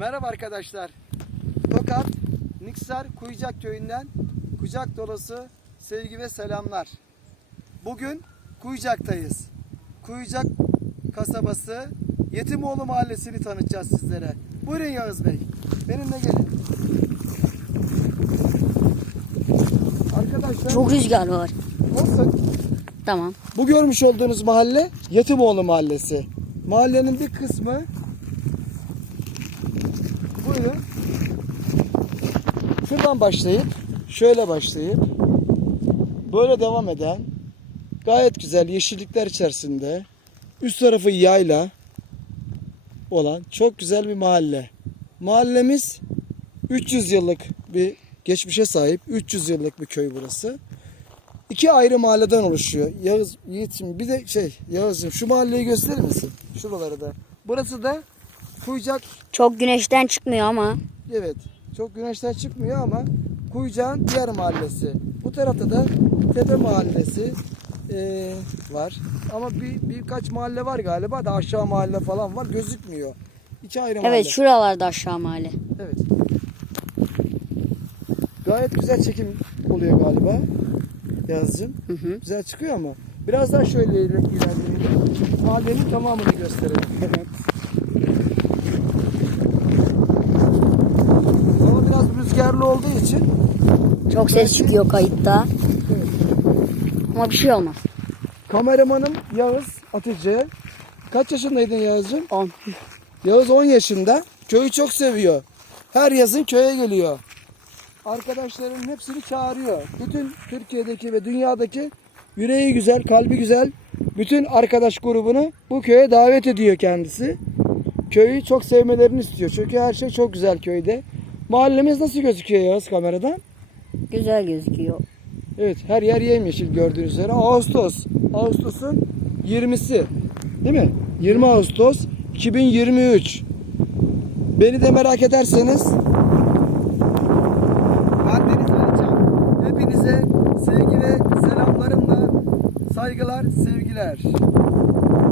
Merhaba arkadaşlar. Tokat, Niksar, Kuyucak köyünden kucak dolusu sevgi ve selamlar. Bugün Kuyucak'tayız. Kuyucak kasabası Yetimoğlu mahallesini tanıtacağız sizlere. Buyurun Yağız Bey. Benimle gelin. Arkadaşlar Çok rüzgar var. olsun. Tamam. Bu görmüş olduğunuz mahalle Yetimoğlu Mahallesi. Mahallenin bir kısmı buyurun. Şuradan başlayıp şöyle başlayıp böyle devam eden gayet güzel yeşillikler içerisinde üst tarafı yayla olan çok güzel bir mahalle. Mahallemiz 300 yıllık bir geçmişe sahip 300 yıllık bir köy burası. İki ayrı mahalleden oluşuyor. Yağız, Yiğit'im bir de şey Yağız'ım şu mahalleyi gösterir misin? Şuraları da. Burası da Kuyucak Çok güneşten çıkmıyor ama. evet çok güneşten çıkmıyor ama Kuyucak'ın diğer mahallesi. Bu tarafta da Tepe Mahallesi eee, var. Ama bir birkaç mahalle var galiba da aşağı mahalle falan var gözükmüyor. İki ayrı mahalle. Evet şuralarda aşağı mahalle. Evet. Gayet güzel çekim oluyor galiba. Yazcım. Hı hı. Güzel çıkıyor ama. Biraz daha şöyle iler- ilerleyelim. Mahallenin tamamını gösterelim. Evet. Rüzgarlı olduğu için Çok ses çıkıyor kayıtta. Ama bir şey olmaz. kameramanım Yağız Atıcı. Kaç yaşındaydın Yağız'cığım? 10. Yağız 10 yaşında. Köyü çok seviyor. Her yazın köye geliyor. Arkadaşlarının hepsini çağırıyor. Bütün Türkiye'deki ve dünyadaki yüreği güzel, kalbi güzel bütün arkadaş grubunu bu köye davet ediyor kendisi. Köyü çok sevmelerini istiyor. Çünkü her şey çok güzel köyde. Mahallemiz nasıl gözüküyor Yağız kameradan? Güzel gözüküyor. Evet her yer yemyeşil gördüğünüz üzere. Ağustos. Ağustos'un 20'si. Değil mi? 20 Ağustos 2023. Beni de merak ederseniz ben Deniz Alican. Hepinize sevgi ve selamlarımla saygılar, sevgiler.